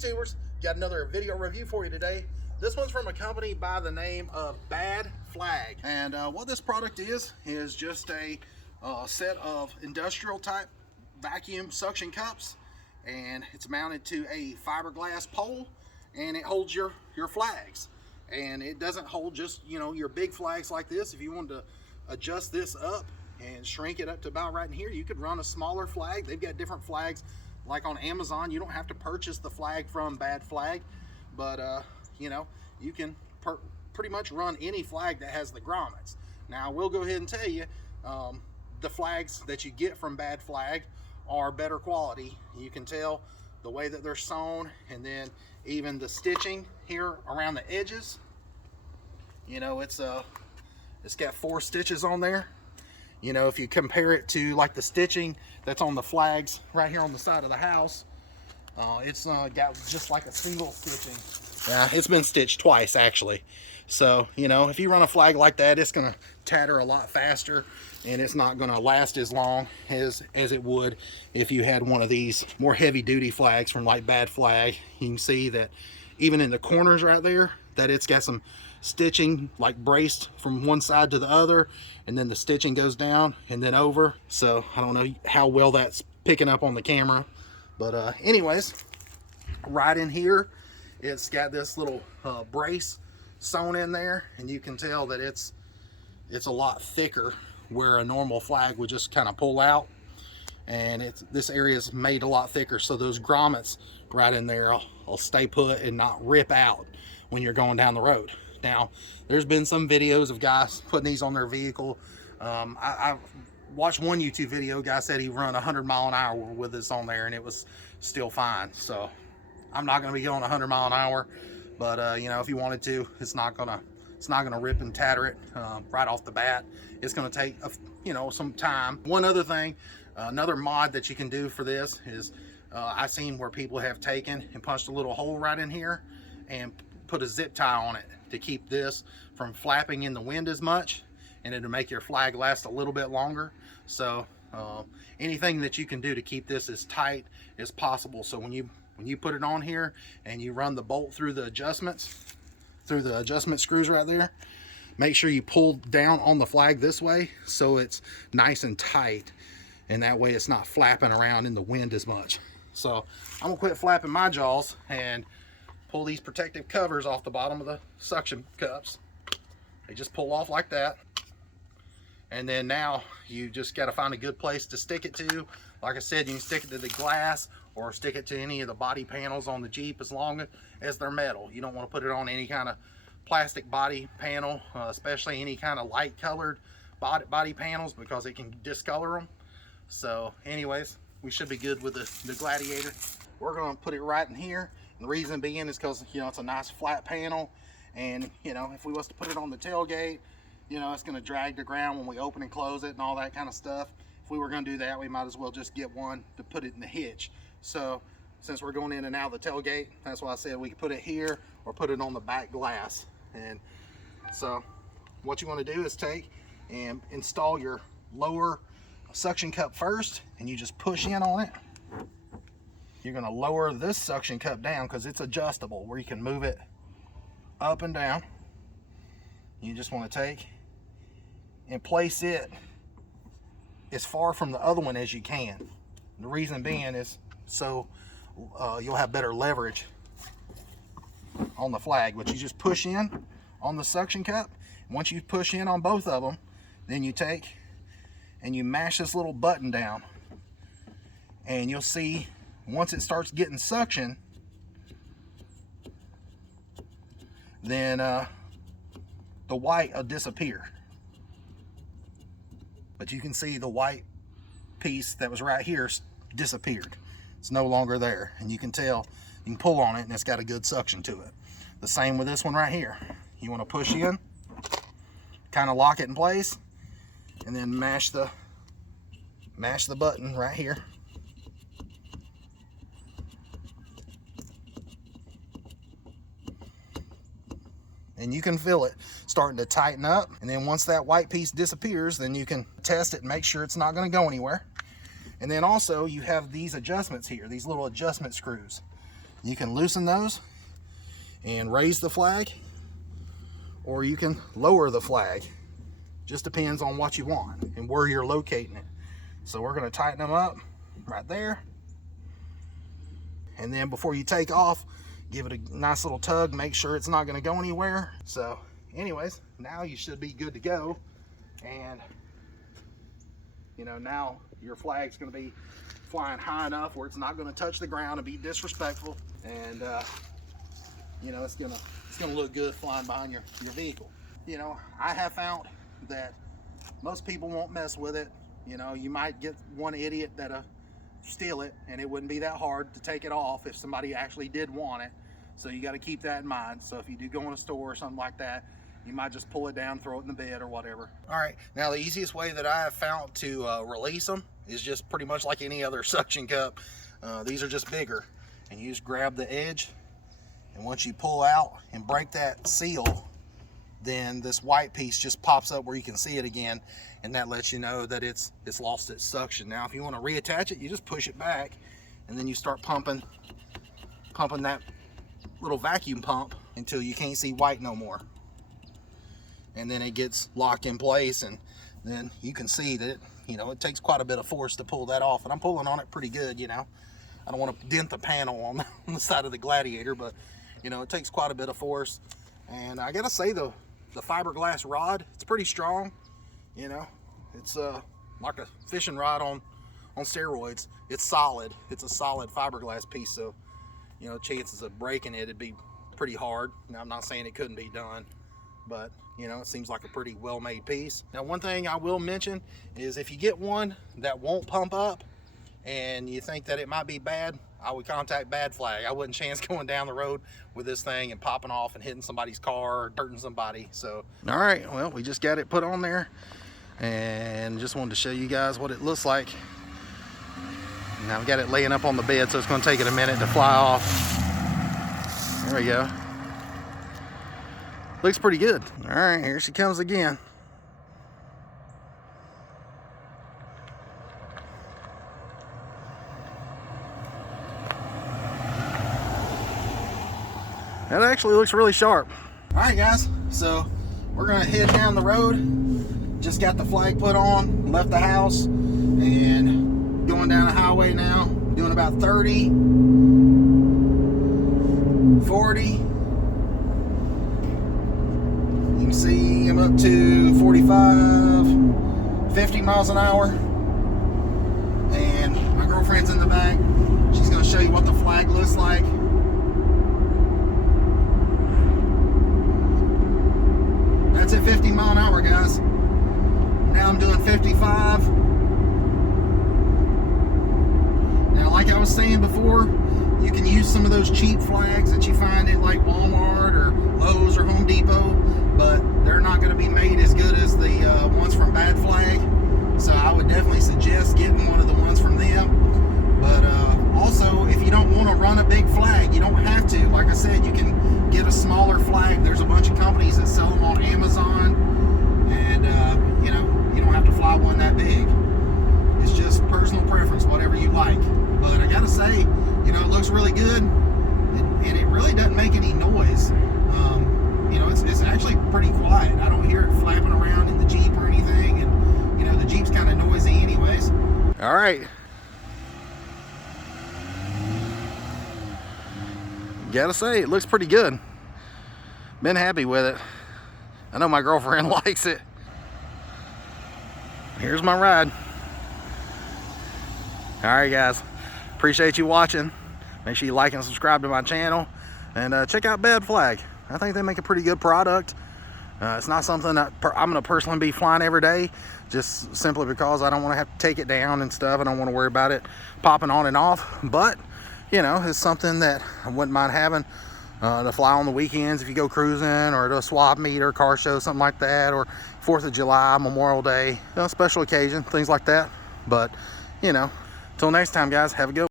YouTubers, got another video review for you today. This one's from a company by the name of Bad Flag. And what this product is just a set of industrial type vacuum suction cups, and it's mounted to a fiberglass pole, and it holds your flags. And it doesn't hold just, you know, your big flags like this. If you wanted to adjust this up and shrink it up to about right in here, you could run a smaller flag. They've got different flags like on Amazon. You don't have to purchase the flag from Bad Flag, but you know, you can pretty much run any flag that has the grommets. Now, we'll go ahead and tell you, the flags that you get from Bad Flag are better quality. You can tell the way that they're sewn, and then even the stitching here around the edges. You know, it's got 4 stitches on there. You know, if you compare it to like the stitching that's on the flags right here on the side of the house, it's got just like a single stitching. Yeah, it's been stitched twice actually. So, you know, if you run a flag like that, it's gonna tatter a lot faster, and it's not gonna last as long as it would if you had one of these more heavy duty flags from like Bad Flag. You can see that even in the corners right there, that it's got some stitching like braced from one side to the other, and then the stitching goes down and then over. So I don't know how well that's picking up on the camera, but anyways, right in here it's got this little brace sewn in there, and you can tell that it's a lot thicker where a normal flag would just kind of pull out, and this area is made a lot thicker, so those grommets right in there will stay put and not rip out when you're going down the road. Now, there's been some videos of guys putting these on their vehicle. I watched one YouTube video. Guy said he run 100 mile an hour with this on there, and it was still fine. So I'm not going to be going 100 mile an hour, but you know, if you wanted to, it's not gonna rip and tatter it right off the bat. It's going to take you know, some time. One other thing, another mod that you can do for this is I've seen where people have taken and punched a little hole right in here and put a zip tie on it to keep this from flapping in the wind as much, and it'll make your flag last a little bit longer. So anything that you can do to keep this as tight as possible, so when you put it on here and you run the bolt through the adjustment screws right there, make sure you pull down on the flag this way so it's nice and tight, and that way it's not flapping around in the wind as much. So I'm gonna quit flapping my jaws and pull these protective covers off the bottom of the suction cups. They just pull off like that, and then now you just got to find a good place to stick it to. Like I said, you can stick it to the glass or stick it to any of the body panels on the Jeep, as long as they're metal. You don't want to put it on any kind of plastic body panel, especially any kind of light colored body panels, because it can discolor them. So anyways, we should be good with the Gladiator. We're going to put it right in here. The reason being is because, you know, it's a nice flat panel, and you know, if we was to put it on the tailgate, you know, it's going to drag the ground when we open and close it and all that kind of stuff. If we were going to do that, we might as well just get one to put it in the hitch. So since we're going in and out of the tailgate, that's why I said we could put it here or put it on the back glass. And so what you want to do is take and install your lower suction cup first, and you just push in on it. You're going to lower this suction cup down because it's adjustable, where you can move it up and down. You just want to take and place it as far from the other one as you can. The reason being is so you'll have better leverage on the flag. But you just push in on the suction cup. Once you push in on both of them, then you take and you mash this little button down, and you'll see once it starts getting suction, then the white will disappear. But you can see the white piece that was right here disappeared. It's no longer there, and you can tell, you can pull on it and it's got a good suction to it. The same with this one right here. You want to push in, kind of lock it in place, and then mash the button right here. And you can feel it starting to tighten up. And then once that white piece disappears, then you can test it and make sure it's not going to go anywhere. And then also you have these adjustments here, these little adjustment screws. You can loosen those and raise the flag, or you can lower the flag. Just depends on what you want and where you're locating it. So we're going to tighten them up right there. And then before you take off, give it a nice little tug, make sure it's not going to go anywhere. So anyways, now you should be good to go. And you know, now your flag's going to be flying high enough where it's not going to touch the ground and be disrespectful. And you know, it's gonna look good flying behind your vehicle. You know, I have found that most people won't mess with it. You know, you might get one idiot that'll steal it, and it wouldn't be that hard to take it off if somebody actually did want it. So you got to keep that in mind. So if you do go in a store or something like that, you might just pull it down, throw it in the bed or whatever. All right, now the easiest way that I have found to release them is just pretty much like any other suction cup. These are just bigger, and you just grab the edge, and once you pull out and break that seal, then this white piece just pops up where you can see it again, and that lets you know that it's lost its suction. Now if you want to reattach it, you just push it back, and then you start pumping that little vacuum pump until you can't see white no more, and then it gets locked in place. And then you can see that, you know, it takes quite a bit of force to pull that off, and I'm pulling on it pretty good. You know, I don't want to dent the panel on the side of the Gladiator, but you know, it takes quite a bit of force. And I gotta say, the fiberglass rod, it's pretty strong. You know, it's like a fishing rod on steroids. It's solid. It's a solid fiberglass piece, so you know, chances of breaking it'd be pretty hard. Now I'm not saying it couldn't be done, but you know, it seems like a pretty well-made piece. Now one thing I will mention is if you get one that won't pump up and you think that it might be bad, I would contact Bad Flag. I wouldn't chance going down the road with this thing and popping off and hitting somebody's car or hurting somebody. So all right, well, we just got it put on there and just wanted to show you guys what it looks like. Now I've got it laying up on the bed, so it's going to take it a minute to fly off. There we go. Looks pretty good. All right, here she comes again. That actually looks really sharp. All right, guys, so we're gonna head down the road. Just got the flag put on, left the house, and going down the highway now, doing about 30, 40. You can see I'm up to 45, 50 miles an hour. And my girlfriend's in the back. She's gonna show you what the flag looks like. That's at 50 mile an hour, guys. Now I'm doing 55. Now, like I was saying before, you can use some of those cheap flags that you find at like Walmart or Lowe's or Home Depot, but they're not going to be made as good as the ones from Bad Flag. So I would definitely suggest getting one of the ones from them. But also, if you don't want to run a big flag, you don't have to. Like I said, you can get a smaller flag. There's a bunch of companies that sell them on Amazon, and you know, you don't have to fly one that big. It's just personal preference, whatever you like. But I gotta say, you know, it looks really good, and it really doesn't make any noise. You know, it's actually pretty quiet. I don't hear it flapping around in the Jeep or anything, and you know, the Jeep's kind of noisy anyways. All right. Gotta say, it looks pretty good. Been happy with it. I know my girlfriend likes it. Here's my ride. All right, guys. Appreciate you watching. Make sure you like and subscribe to my channel. And check out Bad Flag. I think they make a pretty good product. It's not something that I'm going to personally be flying every day, just simply because I don't want to have to take it down and stuff. I don't want to worry about it popping on and off. But you know, it's something that I wouldn't mind having to fly on the weekends if you go cruising or to a swap meet or car show, something like that, or 4th of July, Memorial Day, you know, special occasion, things like that. But, you know, until next time, guys, have a good one.